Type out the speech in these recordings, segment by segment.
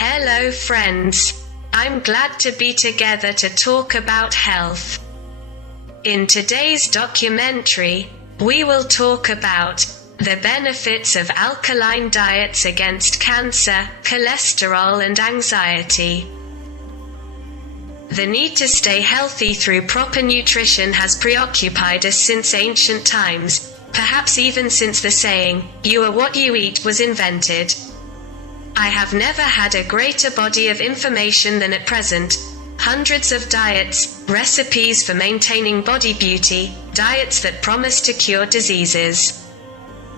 Hello friends. I'm glad to be together to talk about health. In today's documentary, we will talk about the benefits of alkaline diets against cancer, cholesterol and anxiety. The need to stay healthy through proper nutrition has preoccupied us since ancient times, perhaps even since the saying, "You are what you eat," was invented. I have never had a greater body of information than at present. Hundreds of diets, recipes for maintaining body beauty, diets that promise to cure diseases.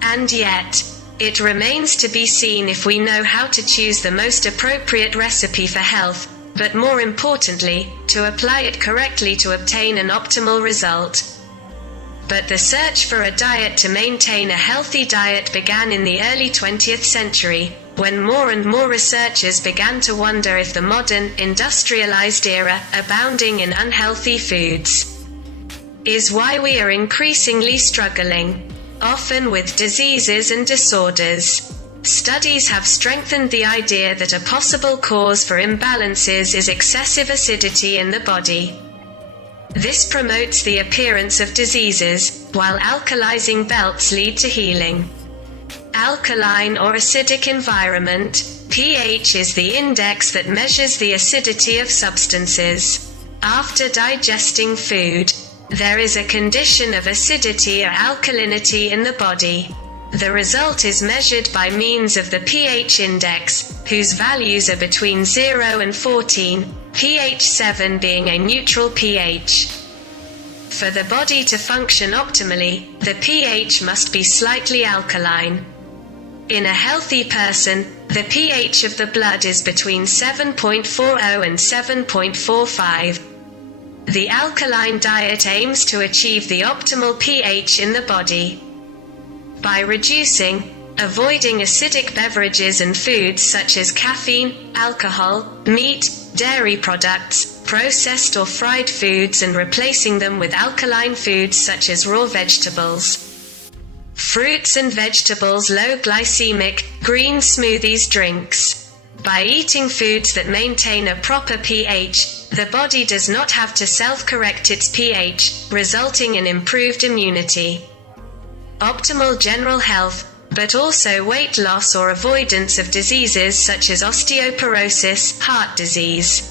And yet, it remains to be seen if we know how to choose the most appropriate recipe for health, but more importantly, to apply it correctly to obtain an optimal result. But the search for a diet to maintain a healthy diet began in the early 20th century, when more and more researchers began to wonder if the modern, industrialized era, abounding in unhealthy foods, is why we are increasingly struggling, often with diseases and disorders. Studies have strengthened the idea that a possible cause for imbalances is excessive acidity in the body. This promotes the appearance of diseases, while alkalizing belts lead to healing. Alkaline or acidic environment, pH, is the index that measures the acidity of substances. After digesting food, there is a condition of acidity or alkalinity in the body. The result is measured by means of the pH index, whose values are between 0 and 14, pH 7 being a neutral pH. For the body to function optimally, the pH must be slightly alkaline. In a healthy person, the pH of the blood is between 7.40 and 7.45. The alkaline diet aims to achieve the optimal pH in the body. By reducing, avoiding acidic beverages and foods such as caffeine, alcohol, meat, dairy products, processed or fried foods, and replacing them with alkaline foods such as raw vegetables, fruits and vegetables, low glycemic, green smoothies, drinks. By eating foods that maintain a proper pH, the body does not have to self-correct its pH, resulting in improved immunity, optimal general health, but also weight loss or avoidance of diseases such as osteoporosis, heart disease,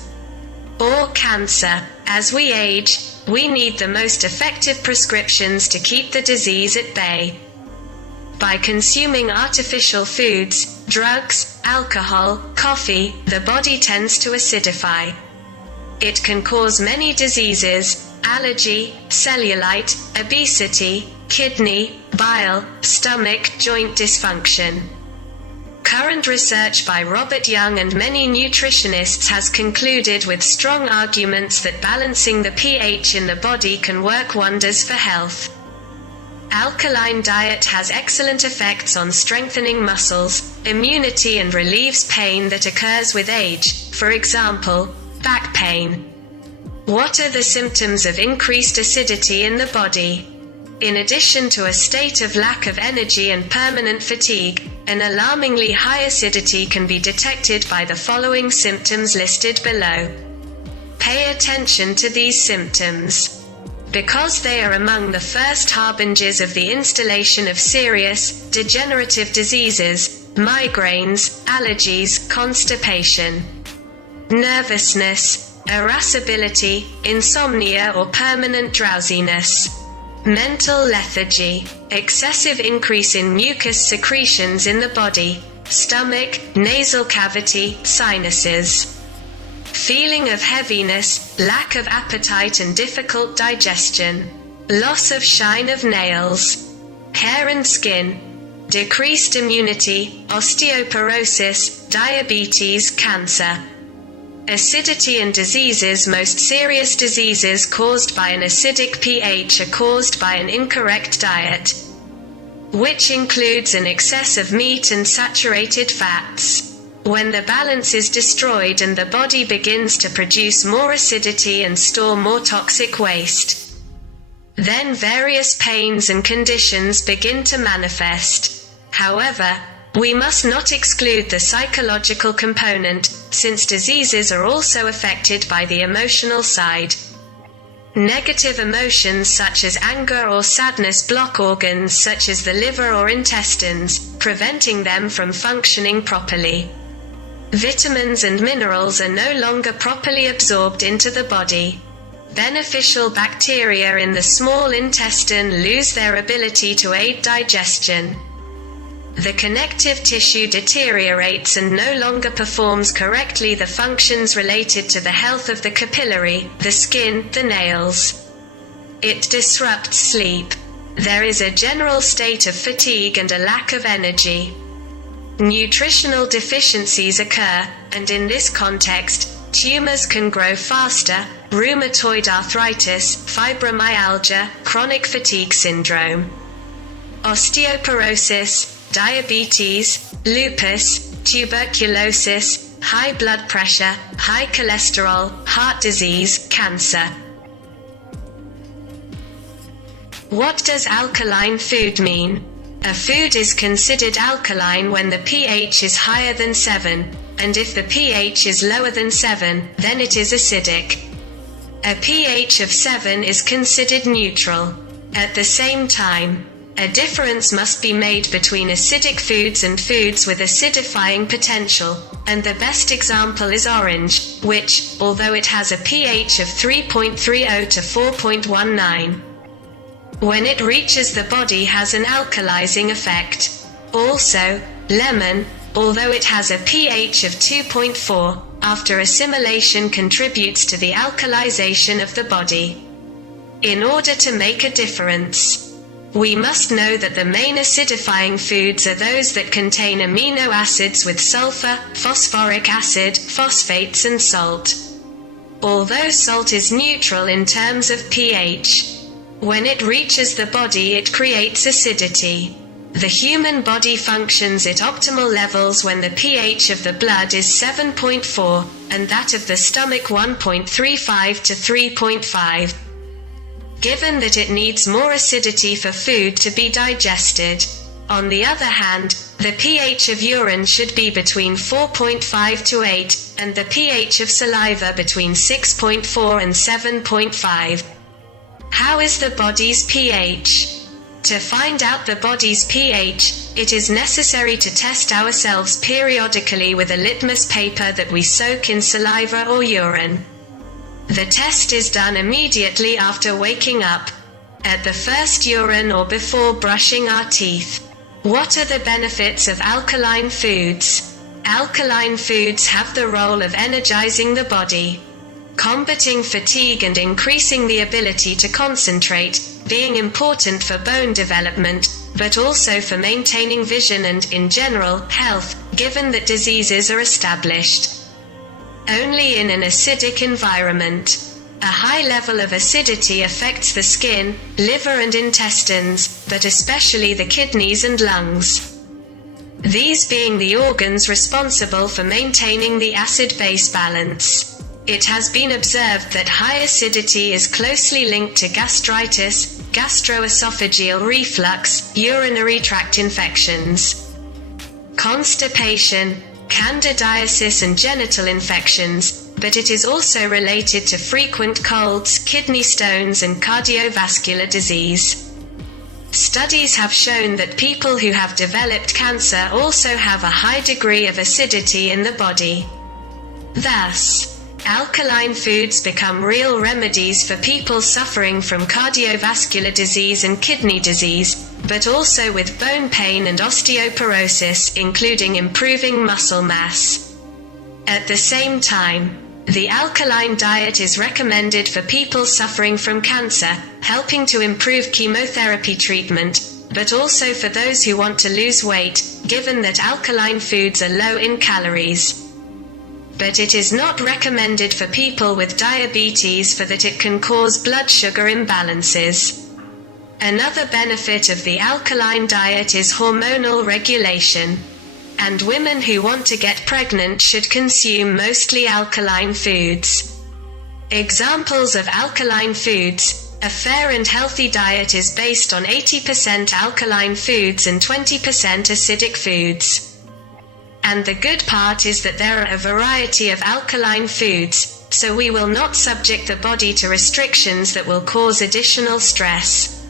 or cancer. As we age, we need the most effective prescriptions to keep the disease at bay. By consuming artificial foods, drugs, alcohol, coffee, the body tends to acidify. It can cause many diseases: allergy, cellulite, obesity, kidney, bile, stomach, joint dysfunction. Current research by Robert Young and many nutritionists has concluded with strong arguments that balancing the pH in the body can work wonders for health. Alkaline diet has excellent effects on strengthening muscles, immunity, and relieves pain that occurs with age, for example, back pain. What are the symptoms of increased acidity in the body? In addition to a state of lack of energy and permanent fatigue, an alarmingly high acidity can be detected by the following symptoms listed below. Pay attention to these symptoms, because they are among the first harbingers of the installation of serious, degenerative diseases: migraines, allergies, constipation, nervousness, irascibility, insomnia or permanent drowsiness, mental lethargy, excessive increase in mucus secretions in the body, stomach, nasal cavity, sinuses, feeling of heaviness, lack of appetite and difficult digestion, loss of shine of nails, hair and skin, decreased immunity, osteoporosis, diabetes, cancer. Acidity and diseases. Most serious diseases caused by an acidic pH are caused by an incorrect diet, which includes an excess of meat and saturated fats. When the balance is destroyed and the body begins to produce more acidity and store more toxic waste, then various pains and conditions begin to manifest. However, we must not exclude the psychological component. since diseases are also affected by the emotional side. Negative emotions such as anger or sadness block organs such as the liver or intestines, preventing them from functioning properly. Vitamins and minerals are no longer properly absorbed into the body. Beneficial bacteria in the small intestine lose their ability to aid digestion. The connective tissue deteriorates and no longer performs correctly the functions related to the health of the capillary, the skin, the nails. It disrupts sleep. There is a general state of fatigue and a lack of energy. Nutritional deficiencies occur, and in this context, tumors can grow faster, rheumatoid arthritis, fibromyalgia, chronic fatigue syndrome, osteoporosis, diabetes, lupus, tuberculosis, high blood pressure, high cholesterol, heart disease, cancer. What does alkaline food mean? A food is considered alkaline when the pH is higher than 7, and if the pH is lower than 7, then it is acidic. A pH of 7 is considered neutral. At the same time, a difference must be made between acidic foods and foods with acidifying potential, and the best example is orange, which, although it has a pH of 3.30 to 4.19, when it reaches the body has an alkalizing effect. Also, lemon, although it has a pH of 2.4, after assimilation contributes to the alkalization of the body. In order to make a difference, we must know that the main acidifying foods are those that contain amino acids with sulfur, phosphoric acid, phosphates and salt. Although salt is neutral in terms of pH, when it reaches the body it creates acidity. The human body functions at optimal levels when the pH of the blood is 7.4, and that of the stomach 1.35 to 3.5. Given that it needs more acidity for food to be digested. On the other hand, the pH of urine should be between 4.5 to 8, and the pH of saliva between 6.4 and 7.5. How is the body's pH? To find out the body's pH, it is necessary to test ourselves periodically with a litmus paper that we soak in saliva or urine. The test is done immediately after waking up, at the first urine or before brushing our teeth. What are the benefits of alkaline foods? Alkaline foods have the role of energizing the body, combating fatigue and increasing the ability to concentrate, being important for bone development, but also for maintaining vision and, in general, health, given that diseases are established only in an acidic environment. A high level of acidity affects the skin, liver and intestines, but especially the kidneys and lungs. These being the organs responsible for maintaining the acid-base balance. It has been observed that high acidity is closely linked to gastritis, gastroesophageal reflux, urinary tract infections, constipation, candidiasis and genital infections, but it is also related to frequent colds, kidney stones and cardiovascular disease. Studies have shown that people who have developed cancer also have a high degree of acidity in the body. Thus, alkaline foods become real remedies for people suffering from cardiovascular disease and kidney disease, but also with bone pain and osteoporosis, including improving muscle mass. At the same time, the alkaline diet is recommended for people suffering from cancer, helping to improve chemotherapy treatment, but also for those who want to lose weight, given that alkaline foods are low in calories. But it is not recommended for people with diabetes for that it can cause blood sugar imbalances. Another benefit of the alkaline diet is hormonal regulation. And women who want to get pregnant should consume mostly alkaline foods. Examples of alkaline foods: a fair and healthy diet is based on 80% alkaline foods and 20% acidic foods. And the good part is that there are a variety of alkaline foods, so we will not subject the body to restrictions that will cause additional stress.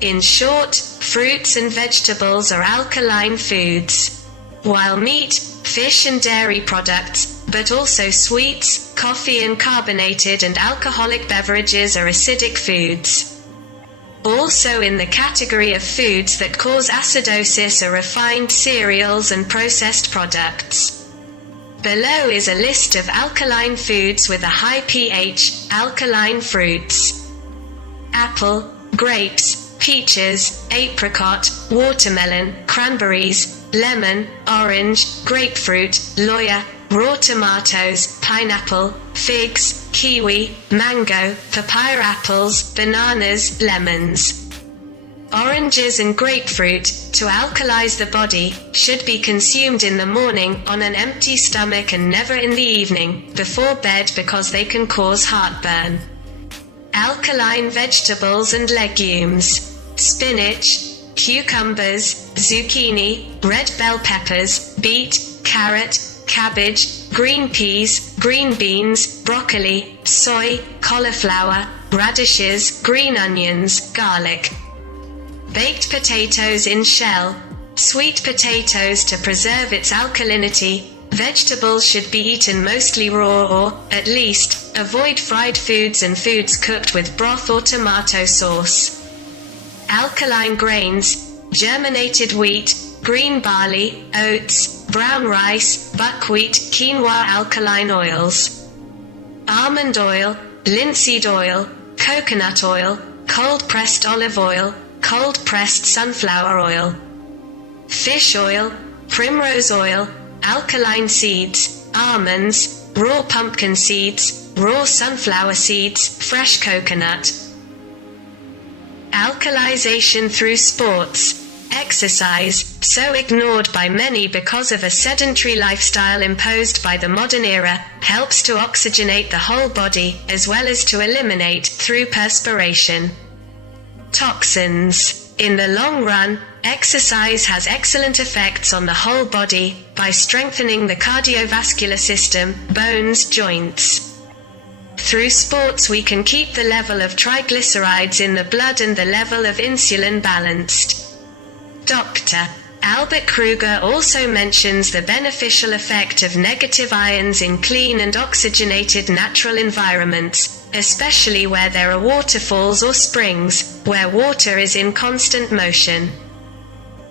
In short, fruits and vegetables are alkaline foods, while meat, fish and dairy products, but also sweets, coffee and carbonated and alcoholic beverages are acidic foods. Also in the category of foods that cause acidosis are refined cereals and processed products. Below is a list of alkaline foods with a high pH, alkaline fruits: apple, grapes, peaches, apricot, watermelon, cranberries, lemon, orange, grapefruit, loya, raw tomatoes, pineapple, figs, kiwi, mango, papaya, apples, bananas, lemons. Oranges and grapefruit, to alkalize the body, should be consumed in the morning on an empty stomach and never in the evening, before bed, because they can cause heartburn. Alkaline vegetables and legumes: spinach, cucumbers, zucchini, red bell peppers, beet, carrot, cabbage, green peas, green beans, broccoli, soy, cauliflower, radishes, green onions, garlic. Baked potatoes in shell: sweet potatoes to preserve its alkalinity. Vegetables should be eaten mostly raw or, at least, avoid fried foods and foods cooked with broth or tomato sauce. Alkaline grains: germinated wheat, green barley, oats, brown rice, buckwheat, quinoa. Alkaline oils: almond oil, linseed oil, coconut oil, cold-pressed olive oil, cold-pressed sunflower oil. Fish oil, primrose oil, alkaline seeds, almonds, raw pumpkin seeds, raw sunflower seeds, fresh coconut. Alkalization through sports. Exercise, so ignored by many because of a sedentary lifestyle imposed by the modern era, helps to oxygenate the whole body, as well as to eliminate, through perspiration, toxins. In the long run, exercise has excellent effects on the whole body, by strengthening the cardiovascular system, bones, joints. Through sports we can keep the level of triglycerides in the blood and the level of insulin balanced. Dr. Albert Kruger also mentions the beneficial effect of negative ions in clean and oxygenated natural environments, especially where there are waterfalls or springs, where water is in constant motion.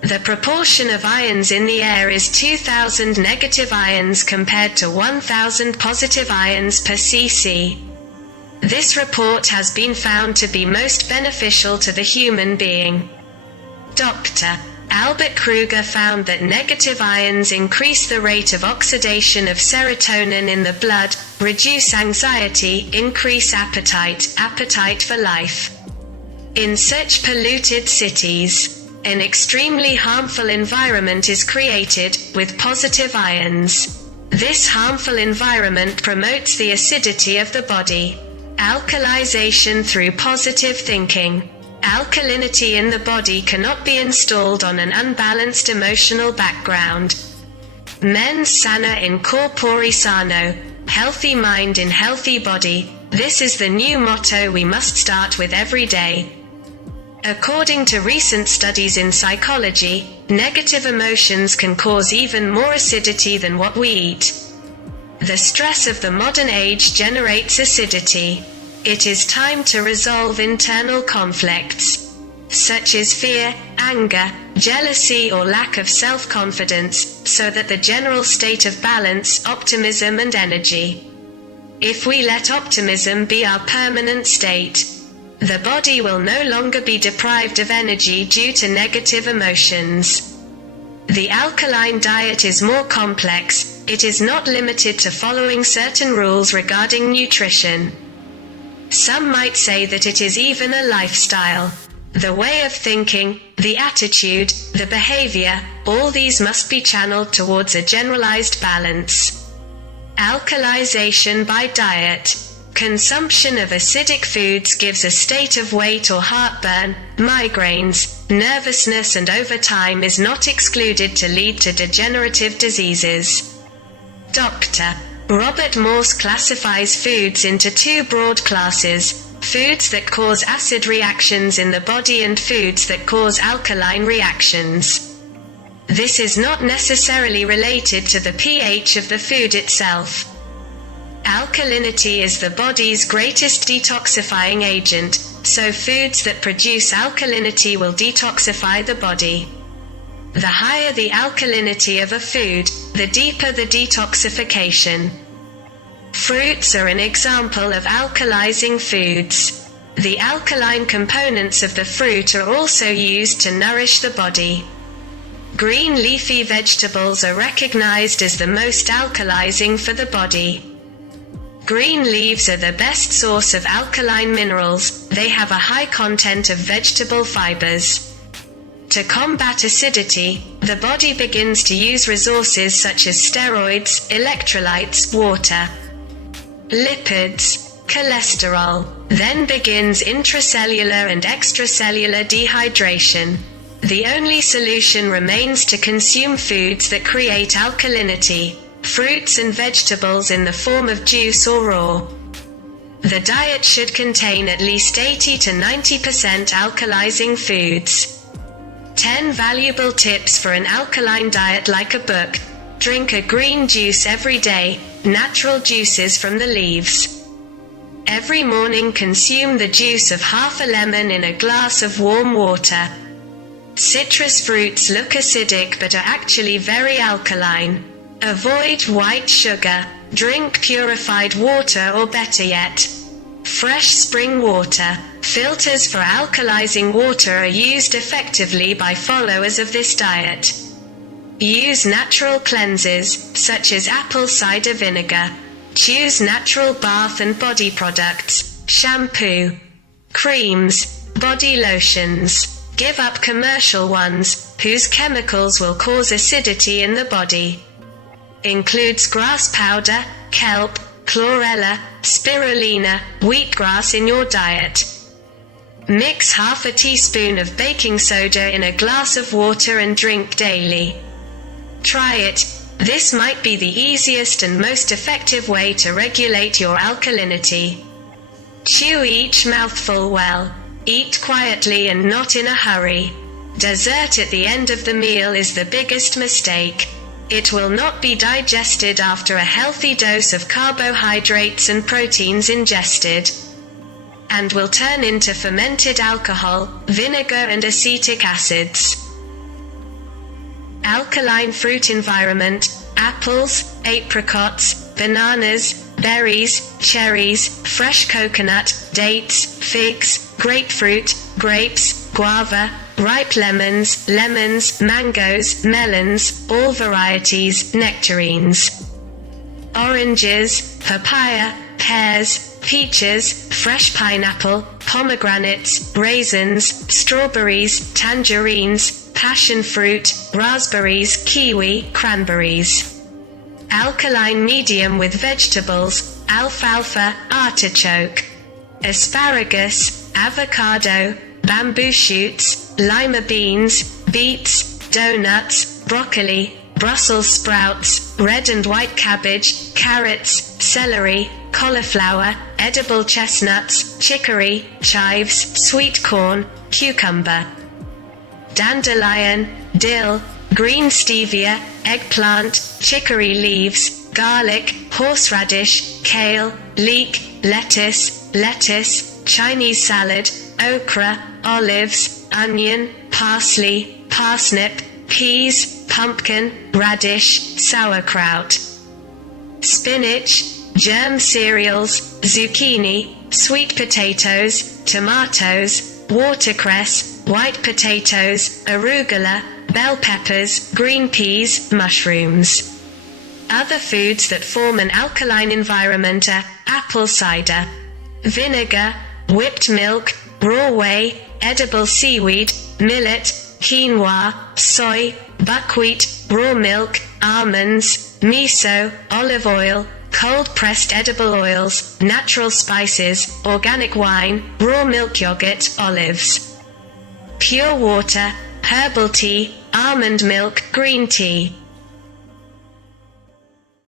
The proportion of ions in the air is 2,000 negative ions compared to 1,000 positive ions per cc. This report has been found to be most beneficial to the human being. Dr. Albert Kruger found that negative ions increase the rate of oxidation of serotonin in the blood, reduce anxiety, increase appetite for life. In such polluted cities, an extremely harmful environment is created, with positive ions. This harmful environment promotes the acidity of the body. Alkalization through positive thinking. Alkalinity in the body cannot be installed on an unbalanced emotional background. Mens sana in corpore sano, healthy mind in healthy body. This is the new motto we must start with every day. According to recent studies in psychology, negative emotions can cause even more acidity than what we eat. The stress of the modern age generates acidity. It is time to resolve internal conflicts, such as fear, anger, jealousy or lack of self-confidence, so that the general state of balance, optimism and energy. If we let optimism be our permanent state, the body will no longer be deprived of energy due to negative emotions. The alkaline diet is more complex. It is not limited to following certain rules regarding nutrition. Some might say that it is even a lifestyle. The way of thinking, the attitude, the behavior, all these must be channeled towards a generalized balance. Alkalization by diet. Consumption of acidic foods gives a state of weight or heartburn, migraines, nervousness, and over time is not excluded to lead to degenerative diseases. Dr. Robert Morse classifies foods into two broad classes: foods that cause acid reactions in the body and foods that cause alkaline reactions. This is not necessarily related to the pH of the food itself. Alkalinity is the body's greatest detoxifying agent, so foods that produce alkalinity will detoxify the body. The higher the alkalinity of a food, the deeper the detoxification. Fruits are an example of alkalizing foods. The alkaline components of the fruit are also used to nourish the body. Green leafy vegetables are recognized as the most alkalizing for the body. Green leaves are the best source of alkaline minerals. They have a high content of vegetable fibers. To combat acidity, the body begins to use resources such as steroids, electrolytes, water, lipids, cholesterol, then begins intracellular and extracellular dehydration. The only solution remains to consume foods that create alkalinity, fruits and vegetables in the form of juice or raw. The diet should contain at least 80 to 90% alkalizing foods. 10 valuable tips for an alkaline diet like a book. Drink a green juice every day, natural juices from the leaves. Every morning consume the juice of half a lemon in a glass of warm water. Citrus fruits look acidic but are actually very alkaline. Avoid white sugar. Drink purified water or better yet, fresh spring water. Filters for alkalizing water are used effectively by followers of this diet. Use natural cleansers, such as apple cider vinegar. Choose natural bath and body products, shampoo, creams, body lotions. Give up commercial ones, whose chemicals will cause acidity in the body. Includes grass powder, kelp, chlorella, spirulina, wheatgrass in your diet. Mix half a teaspoon of baking soda in a glass of water and drink daily. Try it. This might be the easiest and most effective way to regulate your alkalinity. Chew each mouthful well. Eat quietly and not in a hurry. Dessert at the end of the meal is the biggest mistake. It will not be digested after a healthy dose of carbohydrates and proteins ingested, and will turn into fermented alcohol, vinegar and acetic acids. Alkaline fruit environment: apples, apricots, bananas, berries, cherries, fresh coconut, dates, figs, grapefruit, grapes, guava, ripe lemons, mangoes, melons, all varieties, nectarines. Oranges, papaya, pears, peaches, fresh pineapple, pomegranates, raisins, strawberries, tangerines, passion fruit, raspberries, kiwi, cranberries. Alkaline medium with vegetables: alfalfa, artichoke, asparagus, avocado, bamboo shoots, lima beans, beets, donuts, broccoli, Brussels sprouts, red and white cabbage, carrots, celery, cauliflower, edible chestnuts, chicory, chives, sweet corn, cucumber, dandelion, dill, green stevia, eggplant, chicory leaves, garlic, horseradish, kale, leek, lettuce, Chinese salad, okra, olives, onion, parsley, parsnip, peas, pumpkin, radish, sauerkraut, spinach, germ cereals, zucchini, sweet potatoes, tomatoes, watercress, white potatoes, arugula, bell peppers, green peas, mushrooms. Other foods that form an alkaline environment are apple cider vinegar, whipped milk, raw whey, edible seaweed, millet, quinoa, soy, buckwheat, raw milk, almonds, miso, olive oil, cold-pressed edible oils, natural spices, organic wine, raw milk yogurt, olives, pure water, herbal tea, almond milk, green tea.